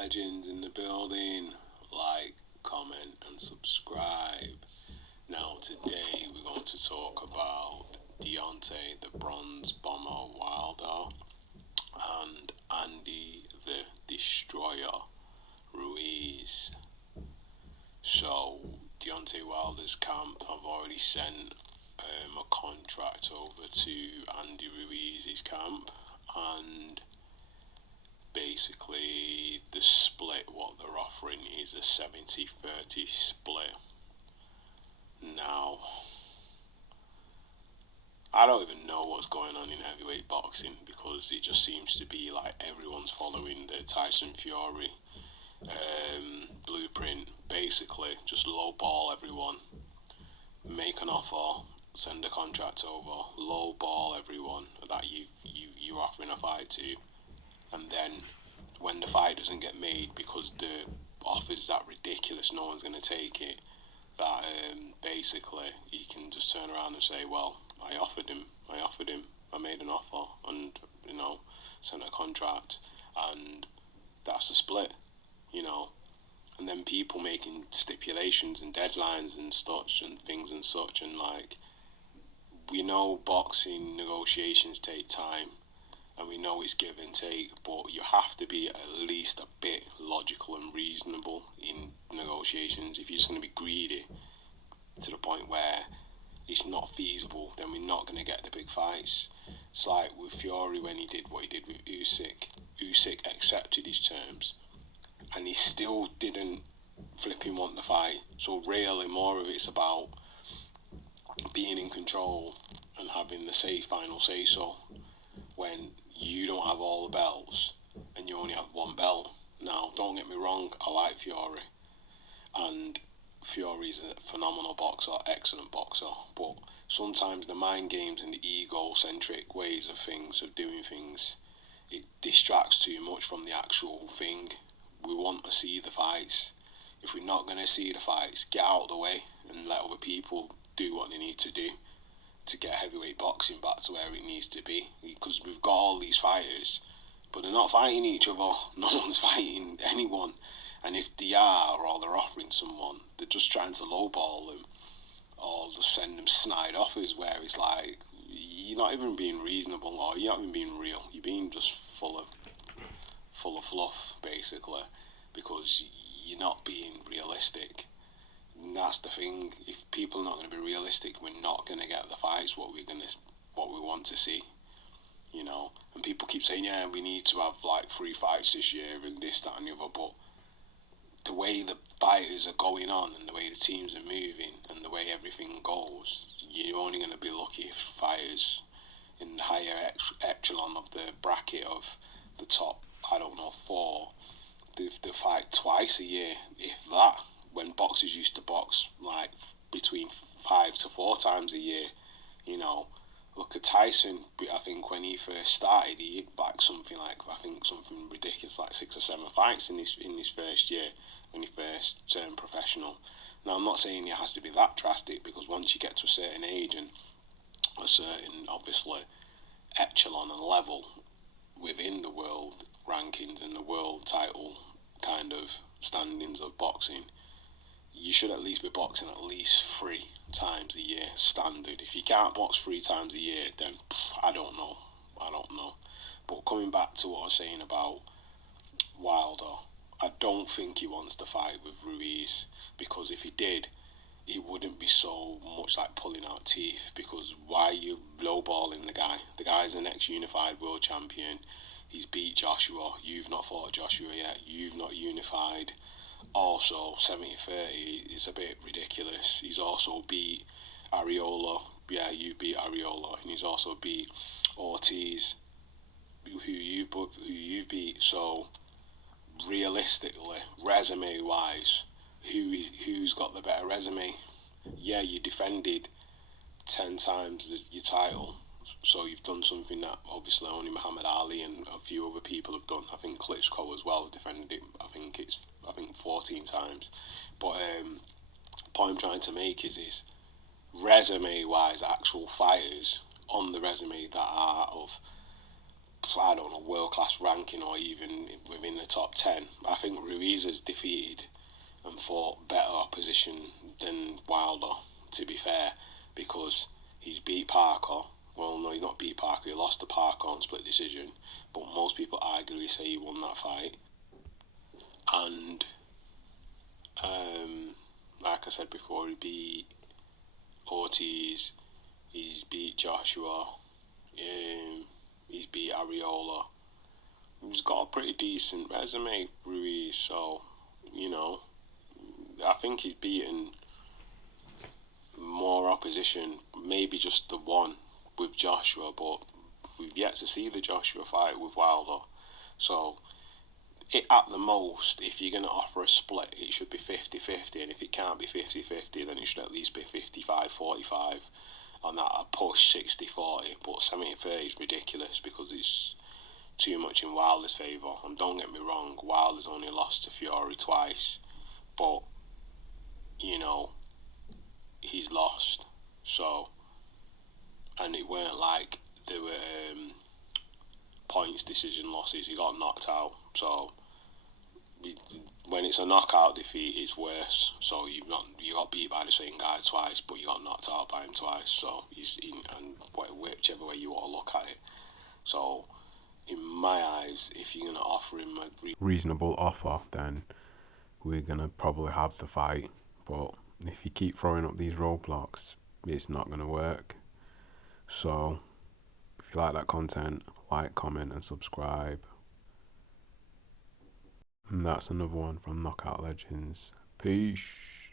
legends in the building. Like, comment, and subscribe. Now, today we're going to talk about Deontay the Bronze Bomber Wilder and Andy the Destroyer Ruiz. So, Deontay Wilder's camp have already sent a contract over to Andy Ruiz's camp, and basically the split, what they're offering is a 70-30 split. Now, I don't even know what's going on in heavyweight boxing, because it just seems to be like everyone's following the Tyson Fury blueprint. Basically, just lowball everyone, make an offer, send a contract over, lowball everyone that you're offering a fight to, and then when the fight doesn't get made because the offer's that ridiculous, no one's going to take it, that basically you can just turn around and say, well, I offered him, I made an offer, and sent a contract, and that's a split, and then people making stipulations and deadlines and such and things and such, and like, we know boxing negotiations take time, and we know it's give and take, but you have to be at least a bit logical and reasonable in negotiations. If you're just going to be greedy to the point where it's not feasible, then we're not going to get the big fights. It's like with Fury when he did what he did with Usyk. Usyk accepted his terms, and he still didn't flipping want the fight. So really, more of it's about being in control and having the final say so when you don't have all the belts and you only have one belt. Now, don't get me wrong, I like Fury, and Fury's a phenomenal boxer, excellent boxer, but sometimes the mind games and the egocentric ways of doing things, it distracts too much from the actual thing. We want to see the fights. If we're not going to see the fights, get out of the way and let other people do what they need to do to get heavyweight boxing back to where it needs to be. Because we've got all these fighters, but they're not fighting each other. No one's fighting anyone. And if they are, or they're offering someone, they're just trying to lowball them, or just send them snide offers where it's like, you're not even being reasonable, or you're not even being real. You're being just full of fluff, basically, because you're not being realistic. And that's the thing. If people are not going to be realistic, we're not going to get the fights what we want to see. And people keep saying, yeah, we need to have like 3 fights this year and this, that, and the other, but the way the fighters are going on and the way the teams are moving and the way everything goes, you're only going to be lucky if fighters in the higher echelon of the bracket of the top, 4, they fight twice a year, if that. When boxers used to box like between 5 to 4 times a year, look at Tyson. I think when he first started, he had like something ridiculous, like 6 or 7 fights in his first year when he first turned professional. Now, I'm not saying it has to be that drastic, because once you get to a certain age and a certain, obviously, echelon and level within the world rankings and the world title kind of standings of boxing, you should at least be boxing at least 3 times a year standard. If you can't box 3 times a year, then I don't know. But coming back to what I was saying about Wilder, I don't think he wants to fight with Ruiz, because if he did, it wouldn't be so much like pulling out teeth, because why are you lowballing the guy? The guy's the next unified world champion. He's beat Joshua. You've not fought Joshua yet. You've not unified. Also, 70-30 is a bit ridiculous. He's also beat Ariola. Yeah, you beat Ariola, and he's also beat Ortiz, who you've beat. So, realistically, resume-wise, who's got the better resume? Yeah, you defended 10 times your title, so you've done something that obviously only Muhammad Ali and a few other people have done. I think Klitschko as well has defended it. I think 14 times. But point I'm trying to make is resume-wise, actual fighters on the resume that are of I don't know, world-class ranking or even within the top 10. I think Ruiz has defeated and fought better opposition than Wilder, to be fair, because he's beat Parker. Well, no, he's not beat Parker. He lost to Parker on split decision, but most people arguably say he won that fight. And like I said before, he beat Ortiz. He's beat Joshua. He's beat Ariola. He's got a pretty decent resume, Ruiz. So, you know, I think he's beaten more opposition, maybe just the one with Joshua, but we've yet to see the Joshua fight with Wilder. So, at the most, if you're going to offer a split, it should be 50-50, and if it can't be 50-50, then it should at least be 55-45, and that a push 60-40, but 70-30 is ridiculous because it's too much in Wilder's favour. And don't get me wrong, Wilder's only lost to Fury twice, but, you know, he's lost. So, and it weren't like there were points decision losses. He got knocked out. So, when it's a knockout defeat, it's worse. So you got beat by the same guy twice, but you got knocked out by him twice. So he's in, and whichever way you want to look at it. So, in my eyes, if you're gonna offer him a reasonable offer, then we're gonna probably have the fight. But if you keep throwing up these roadblocks, it's not gonna work. So, if you like that content, like, comment, and subscribe. And that's another one from Knockout Legends. Peace.